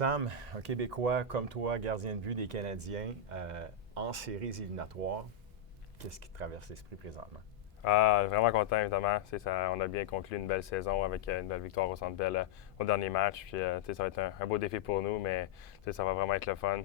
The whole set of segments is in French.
Sam, un Québécois comme toi, gardien de but des Canadiens, en séries éliminatoires, qu'est-ce qui te traverse l'esprit présentement? Vraiment content, évidemment. On a bien conclu une belle saison avec une belle victoire au Centre Bell au dernier match. Puis, ça va être un beau défi pour nous, mais ça va vraiment être le fun.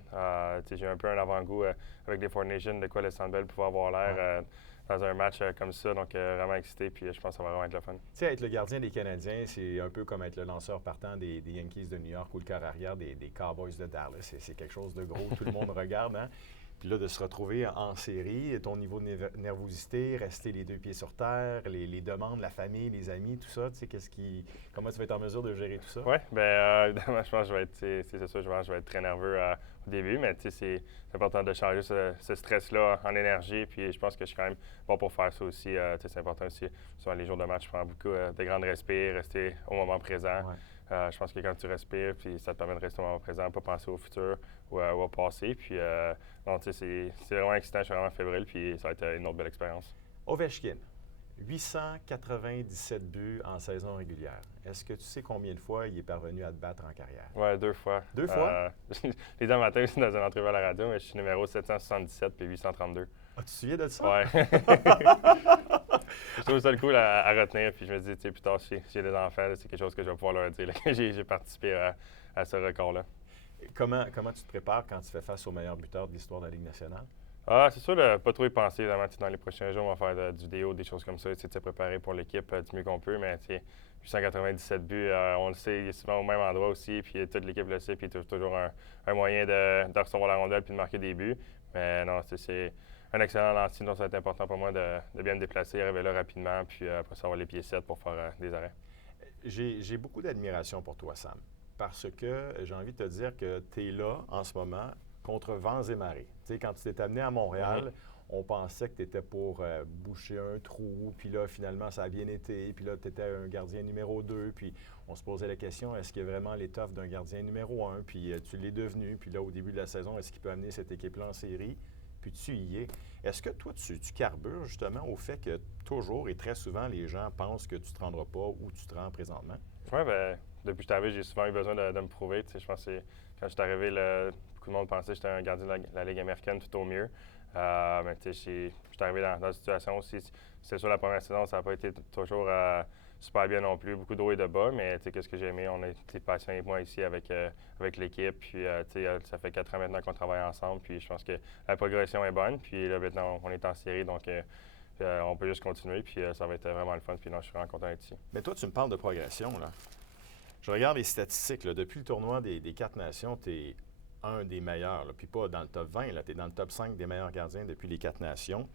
J'ai un peu un avant-goût avec les Four Nations de quoi le Centre Bell pouvait avoir l'air dans un match comme ça. Donc, vraiment excité. Puis, je pense que ça va vraiment être le fun. Tu sais, être le gardien des Canadiens, c'est un peu comme être le lanceur partant des Yankees de New York ou le quart arrière des Cowboys de Dallas. C'est quelque chose de gros, tout le monde regarde, hein? Puis là, de se retrouver en série, ton niveau de nervosité, rester les deux pieds sur terre, les demandes, la famille, les amis, tout ça, tu sais, comment tu vas être en mesure de gérer tout ça? Oui, évidemment, je pense que je vais être, c'est ça, je vais être très nerveux au début, mais c'est important de changer ce stress-là en énergie, puis je pense que je suis quand même bon pour faire ça aussi. C'est important aussi, souvent les jours de match, je prends beaucoup de grandes respires, rester au moment présent. Ouais. Je pense que quand tu respires, puis ça te permet de rester au moment présent, pas penser au futur ou au passé, puis non, c'est vraiment excitant, je suis vraiment fébrile, puis ça va être une autre belle expérience. Ovechkin, 897 buts en saison régulière. Est-ce que tu sais combien de fois il est parvenu à te battre en carrière? Oui, 2 fois. 2 fois? Les deux matins aussi dans une entrevue à la radio, mais je suis numéro 777 puis 832. Ah, tu te souviens de ça? Ouais. Je trouve ça le cool à retenir, puis je me dis, tu sais, plus tard, si j'ai des enfants, là, c'est quelque chose que je vais pouvoir leur dire, là, que j'ai participé à ce record-là. Comment tu te prépares quand tu fais face au meilleur buteur de l'histoire de la Ligue nationale? C'est sûr de pas trop y penser, évidemment. Dans les prochains jours, on va faire du vidéo, des choses comme ça, de se préparer pour l'équipe du mieux qu'on peut, mais tu sais, 897 buts, on le sait, il est souvent au même endroit aussi, puis toute l'équipe le sait, puis il y a toujours un moyen de recevoir la rondelle puis de marquer des buts. Mais non, c'est un excellent lancer, donc ça va être important pour moi de bien me déplacer, arriver là rapidement, puis après ça, avoir les pieds 7 pour faire des arrêts. J'ai beaucoup d'admiration pour toi, Sam, parce que j'ai envie de te dire que tu es là en ce moment contre vents et marées. Tu sais, quand tu t'es amené à Montréal, on pensait que tu étais pour boucher un trou, puis là, finalement, ça a bien été, puis là, tu étais un gardien numéro 2, puis on se posait la question, est-ce qu'il y a vraiment l'étoffe d'un gardien numéro 1, puis tu l'es devenu, puis là, au début de la saison, est-ce qu'il peut amener cette équipe-là en série? Puis tu y es. Est-ce que toi, tu carbures justement au fait que toujours et très souvent, les gens pensent que tu ne te rendras pas où tu te rends présentement? Oui, depuis que je suis arrivé, j'ai souvent eu besoin de me prouver. Tu sais, je pense que quand je suis arrivé, beaucoup de monde pensait que j'étais un gardien de la Ligue américaine tout au mieux. Mais tu sais, je suis arrivé dans une situation aussi. C'est sûr, la première saison, ça n'a pas été toujours super bien non plus. Beaucoup de haut et de bas, mais tu sais, qu'est-ce que j'ai aimé? On a été passionnés, moi, ici, avec l'équipe. Puis, tu sais, ça fait 4 ans maintenant qu'on travaille ensemble. Puis, je pense que la progression est bonne. Puis, là, maintenant, on est en série. Donc, on peut juste continuer. Puis, ça va être vraiment le fun. Puis, non, je suis vraiment content d'être ici. Mais toi, tu me parles de progression, là. Je regarde les statistiques. Là. Depuis le tournoi des quatre nations, tu es un des meilleurs. Là. Puis pas dans le top 20, tu es dans le top 5 des meilleurs gardiens depuis les quatre nations.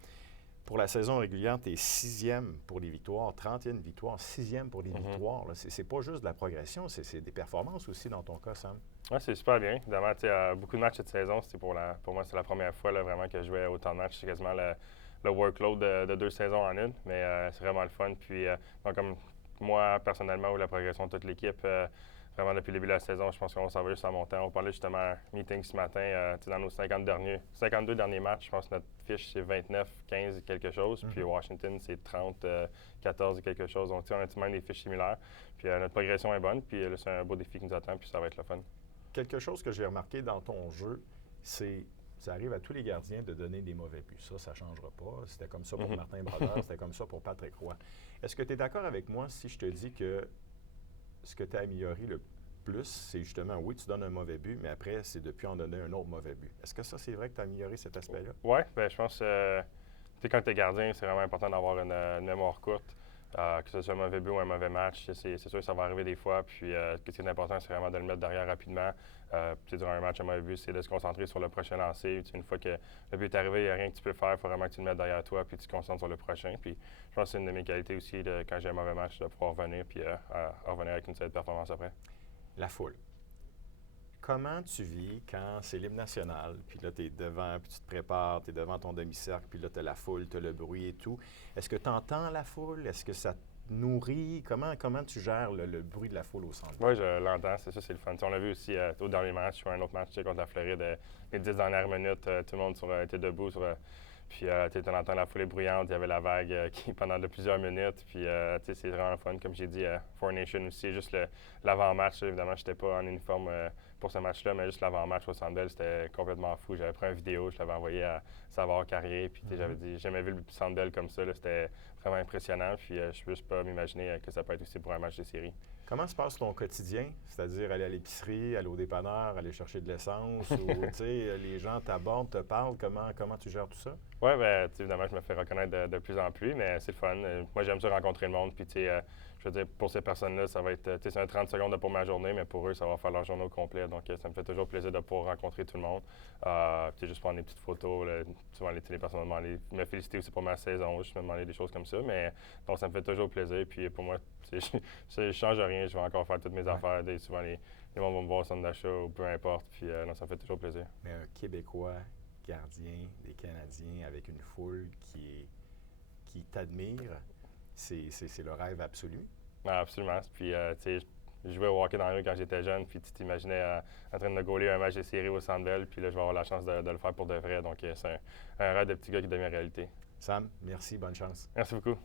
Pour la saison régulière, tu es 6e pour les victoires, 30e victoire, 6e pour les victoires. C'est pas juste de la progression, c'est des performances aussi dans ton cas, Sam. Oui, c'est super bien. Évidemment, beaucoup de matchs cette saison. Pour moi, c'est la première fois là, vraiment que je jouais autant de matchs. C'est quasiment le workload de 2 saisons en une. Mais c'est vraiment le fun. Puis, donc, comme moi, personnellement, ou la progression de toute l'équipe, vraiment depuis le début de la saison, je pense qu'on s'en va juste en montant. On parlait justement à un meeting ce matin, dans nos 52 derniers matchs, je pense que notre fiche, c'est 29, 15 quelque chose. Puis Washington, c'est 30, 14 quelque chose. Donc, on a même des fiches similaires. Puis notre progression est bonne. Puis là, c'est un beau défi qui nous attend. Puis ça va être le fun. Quelque chose que j'ai remarqué dans ton jeu, c'est ça arrive à tous les gardiens de donner des mauvais buts. Ça ne changera pas. C'était comme ça pour Martin Brodeur, c'était comme ça pour Patrick Roy. Est-ce que tu es d'accord avec moi si je te dis que ce que tu as amélioré le plus, c'est justement, oui, tu donnes un mauvais but, mais après, c'est depuis en donner un autre mauvais but. Est-ce que ça, c'est vrai que tu as amélioré cet aspect-là? Oui, je pense que quand tu es gardien, c'est vraiment important d'avoir une mémoire courte. Que ce soit un mauvais but ou un mauvais match, c'est sûr que ça va arriver des fois. Puis, ce qui est important, c'est vraiment de le mettre derrière rapidement. Durant un match, un mauvais but, c'est de se concentrer sur le prochain lancer. Une fois que le but est arrivé, il n'y a rien que tu peux faire. Il faut vraiment que tu le mettes derrière toi puis tu te concentres sur le prochain. Puis, je pense que c'est une de mes qualités aussi, quand j'ai un mauvais match, de pouvoir revenir puis revenir avec une solide performance après. La foule. Comment tu vis quand c'est l'hymne national, puis là, tu es devant, puis tu te prépares, tu es devant ton demi-cercle, puis là, tu as la foule, tu as le bruit et tout. Est-ce que tu entends la foule? Est-ce que ça te nourrit? Comment tu gères le bruit de la foule au centre? Oui, je l'entends. C'est ça, c'est le fun. On l'a vu aussi au dernier match, sur un autre match contre la Floride. Les 10 dernières minutes, tout le monde était debout. Puis, tu entends la foule est bruyante. Il y avait la vague qui pendant plusieurs minutes. Puis, c'est vraiment le fun. Comme j'ai dit, Four Nations aussi, juste l'avant-match. Évidemment, je n'étais pas en uniforme pour ce match-là, mais juste l'avant-match au Centre Bell, c'était complètement fou. J'avais pris une vidéo, je l'avais envoyé à Savard Carrier, puis j'avais dit, j'ai jamais vu le Centre Bell comme ça, là, c'était vraiment impressionnant, puis je peux juste pas m'imaginer que ça peut être aussi pour un match de série. Comment se passe ton quotidien? C'est-à-dire aller à l'épicerie, aller au dépanneur, aller chercher de l'essence ou, tu sais, les gens t'abordent, te parlent. Comment tu gères tout ça? Oui, bien, évidemment, je me fais reconnaître de plus en plus, mais c'est le fun. Moi, j'aime ça rencontrer le monde, puis, tu sais, je veux dire, pour ces personnes-là, ça va être, tu sais, c'est un 30 secondes pour ma journée, mais pour eux, ça va faire leur journée au complet. Donc, ça me fait toujours plaisir de pouvoir rencontrer tout le monde. Puis, juste prendre des petites photos. Là, souvent, les personnes me féliciter aussi pour ma saison, juste me demander des choses comme ça. Mais donc, ça me fait toujours plaisir. Puis, pour moi, je ne change rien. Je vais encore faire toutes mes affaires. Souvent, les gens vont me voir au centre d'achat ou peu importe. Puis, non, ça me fait toujours plaisir. Mais un Québécois gardien des Canadiens avec une foule qui t'admire, c'est le rêve absolu. Ah, absolument. Puis, tu sais, je jouais au hockey dans la rue quand j'étais jeune, puis tu t'imaginais en train de goaler un match de série au Centre Bell, puis là, je vais avoir la chance de le faire pour de vrai. Donc, c'est un rêve de petit gars qui devient réalité. Sam, merci, bonne chance. Merci beaucoup.